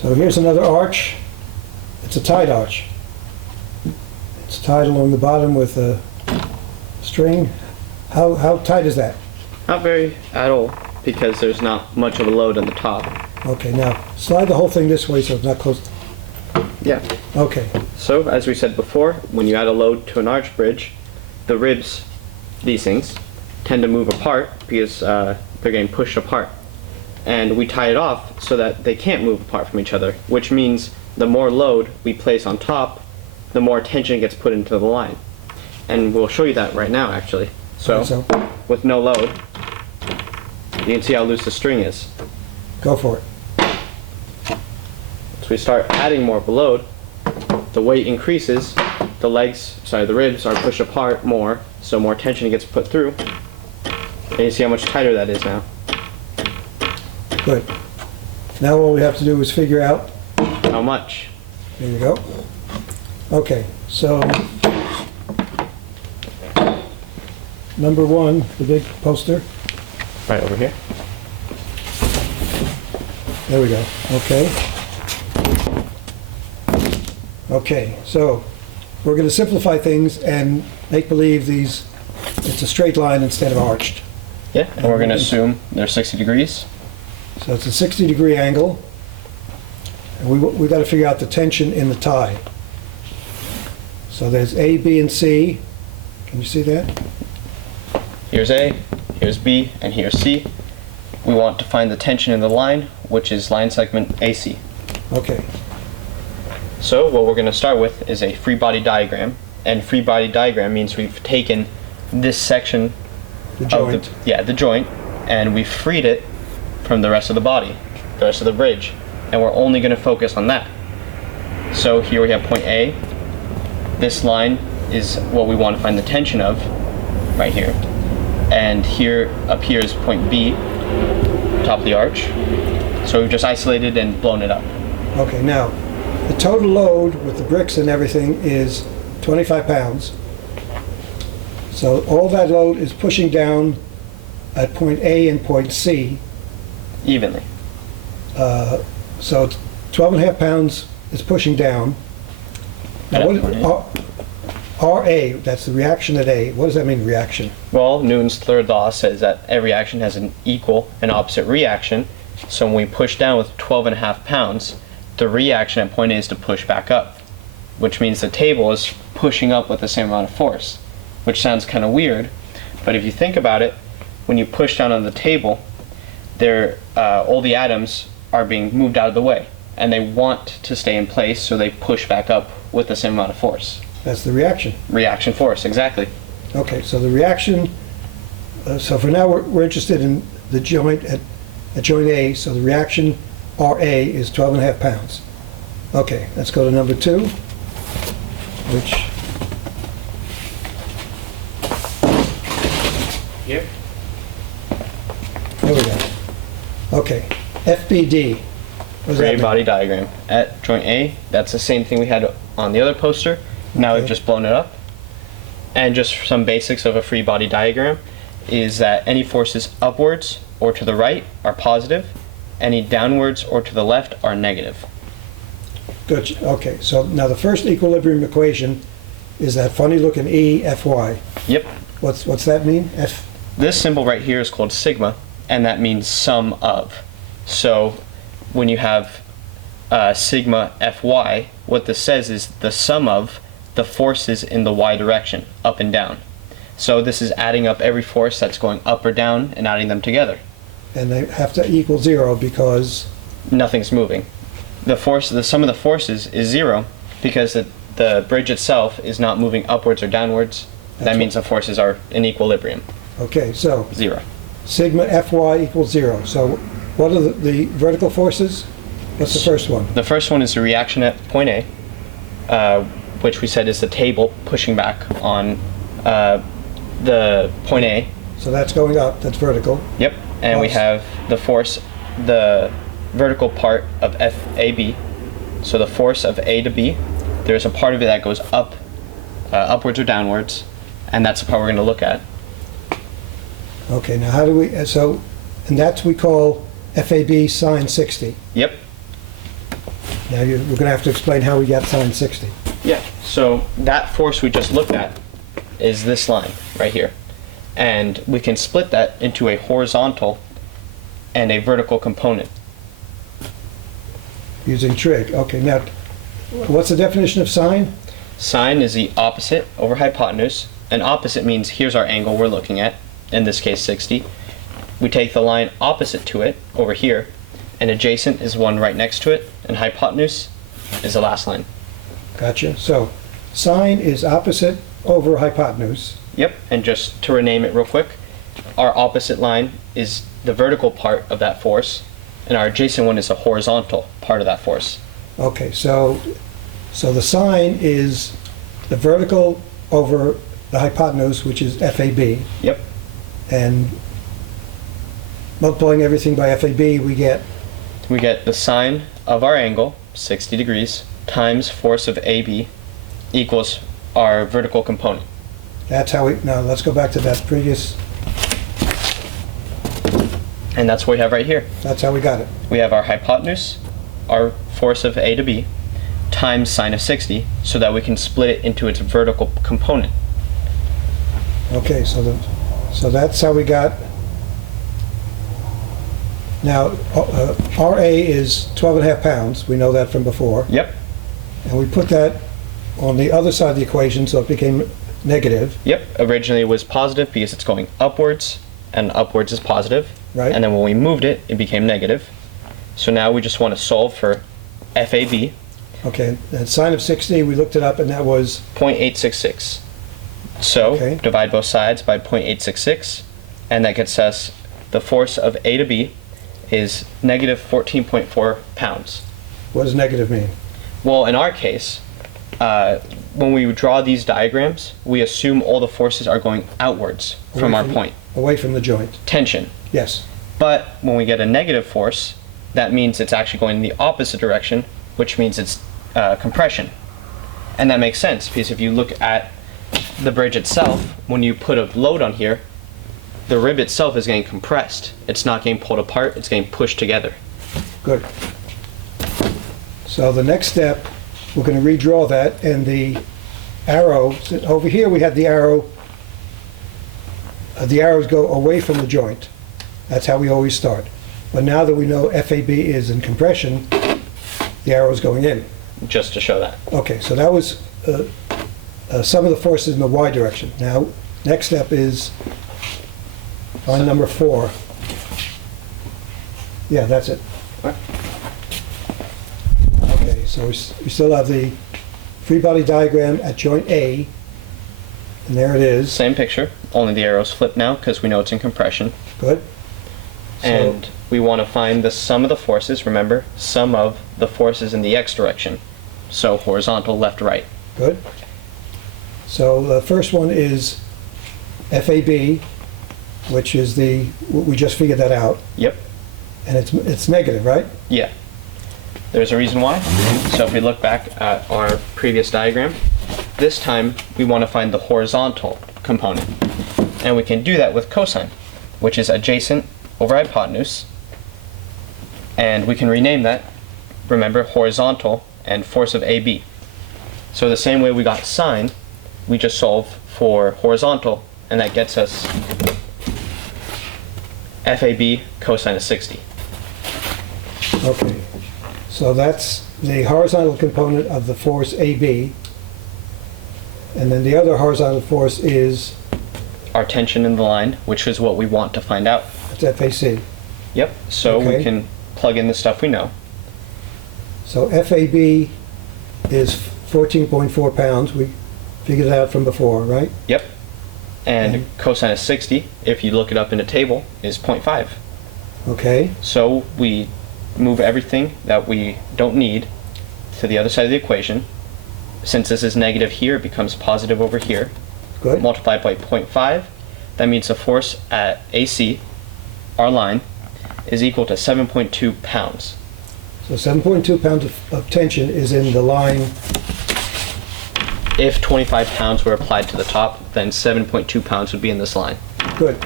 So here's another arch. It's a tied arch. It's tied along the bottom with a string. How tight is that? Not very at all, because there's not much of a load on the top. Okay, now slide the whole thing this way so it's not close. Yeah. Okay, So, as we said before, when you add a load to an arch bridge, the ribs, these things, tend to move apart because they're getting pushed apart. And we tie it off so that they can't move apart from each other, which means the more load we place on top, the more tension gets put into the line. And we'll show you that right now, actually. So, with no load, you can see how loose the string is. go for it. So we start adding more of a load, the weight increases, the ribs are pushed apart more, so more tension gets put through. And you see how much tighter that is now. Good. Now all we have to do is figure out. How much? There you go. Okay, so number one, the big poster. Right over here. There we go. Okay. Okay, so we're going to simplify things and make believe it's a straight line instead of arched. Yeah, and we're going to assume they're 60 degrees. So it's a 60-degree angle. And we've got to figure out the tension in the tie. So there's A, B, and C. Can you see that? Here's A, here's B, and here's C. We want to find the tension in the line, which is line segment AC. Okay. So what we're going to start with is a free body diagram. And free body diagram means we've taken this section The joint. of the joint, and we've freed it from the rest of the body, the rest of the bridge, and we're only going to focus on that. So here we have point A. This line is what we want to find the tension of, right here. And here, up here is point B, top of the arch. So we've just isolated and blown it up. Okay, now, the total load with the bricks and everything is 25 pounds. So all that load is pushing down at point A and point C. Evenly. So it's 12 and a half pounds is pushing down. Now, RA, that's the reaction at A. What does that mean, reaction? Well, Newton's third law says that every action has an equal and opposite reaction. So when we push down with 12 and a half pounds, the reaction at point A is to push back up, which means the table is pushing up with the same amount of force, which sounds kind of weird, but if you think about it, when you push down on the table, all the atoms are being moved out of the way, and they want to stay in place, so they push back up with the same amount of force. That's the reaction. Reaction force, exactly. Okay, so the reaction, so for now we're interested in the joint at joint A, so the reaction RA is 12 and a half pounds. Okay, let's go to number two, which... Here. There we go. Okay, FBD. What does that Free mean? body diagram. At joint A, that's the same thing we had on the other poster. Now Okay. we've just blown it up. And just some basics of a free body diagram is that any forces upwards or to the right are positive, any downwards or to the left are negative. Good, okay, so now the first equilibrium equation is that funny looking EFY. Yep. What's that mean? F? This symbol right here is called sigma, and that means sum of. So when you have sigma Fy, what this says is the sum of the forces in the y direction, up and down. So this is adding up every force that's going up or down and adding them together. And they have to equal 0 because... Nothing's moving. The sum of the forces is 0 because the bridge itself is not moving upwards or downwards. That means the forces are in equilibrium. Okay, so 0. sigma Fy equals 0. So what are the vertical forces? What's the first one? The first one is the reaction at point A, which we said is the table pushing back on the point A. So that's going up, that's vertical. Yep. And we Plus. have the force, the vertical part of FAB. So the force of A to B, there's a part of it that goes up, upwards or downwards, and that's the part we're going to look at. Okay, now how do we, and that's we call FAB sine 60. Yep. Now, we're gonna have to explain how we got sine 60. Yeah, so that force we just looked at is this line right here. And we can split that into a horizontal and a vertical component. Using trig. Okay, now, what's the definition of sine? Sine is the opposite over hypotenuse, and opposite means here's our angle we're looking at, in this case 60. We take the line opposite to it, over here, and adjacent is one right next to it, and hypotenuse is the last line. Gotcha. So, sine is opposite over hypotenuse. Yep, and just to rename it real quick, our opposite line is the vertical part of that force, and our adjacent one is the horizontal part of that force. Okay, so the sine is the vertical over the hypotenuse, which is FAB, Yep, and multiplying everything by FAB, we get, we get the sine of our angle, 60 degrees, times force of AB equals our vertical component. that's how we, now let's go back to that previous, And that's what we have right here. that's how we got it. We have our hypotenuse, our force of A to B, times sine of 60, so that we can split it into its vertical component. Okay, so that's how we got, now, RA is 12.5 pounds, we know that from before, Yep, and we put that on the other side of the equation, so it became negative, yep. Originally it was positive because it's going upwards, and upwards is positive. right? And then when we moved it, it became negative. So now we just want to solve for FAB, Okay, and sine of 60, we looked it up, and that was, 0.866. So Okay. divide both sides by 0.866, and that gets us the force of A to B is negative 14.4 pounds. what does negative mean? Well, in our case, when we draw these diagrams, we assume all the forces are going outwards from Away our point, Away from the joint, tension. yes. But when we get a negative force, that means it's actually going in the opposite direction, which means it's compression. And that makes sense, because if you look at the bridge itself, when you put a load on here, the rib itself is getting compressed. It's not getting pulled apart, it's getting pushed together. Good. So the next step, we're going to redraw that, and the arrow, so over here we had the arrows go away from the joint. That's how we always start. But now that we know FAB is in compression, the arrow's going in. Just to show that. Okay, so that was some of the forces in the Y direction. Now, next step is on number 4. Yeah, that's it. Right. Okay, so we still have the free body diagram at joint A, and there it is. Same picture, only the arrow's flipped now because we know it's in compression. Good. So- And we want to find the sum of the forces, remember, sum of the forces in the X direction. So horizontal, left, right. Good. So the first one is FAB, which is we just figured that out, Yep. and it's negative, right? Yeah. There's a reason why. So if we look back at our previous diagram, this time we want to find the horizontal component. And we can do that with cosine, which is adjacent over hypotenuse. And we can rename that, remember, horizontal and force of AB. So the same way we got sine, we just solve for horizontal, and that gets us FAB cosine of 60. Okay. So that's the horizontal component of the force AB. And then the other horizontal force is, Our tension in the line, which is what we want to find out. it's FAC. Yep, so Okay. we can plug in the stuff we know. So FAB is 14.4 pounds. We figured it out from before, right? Yep. And Okay. cosine of 60, if you look it up in a table, is 0.5. Okay. So we move everything that we don't need to the other side of the equation. Since this is negative here, it becomes positive over here. Good. Multiplied by 0.5, that means the force at AC, our line, is equal to 7.2 pounds. So 7.2 pounds of tension is in the line. If 25 pounds were applied to the top, then 7.2 pounds would be in this line. Good.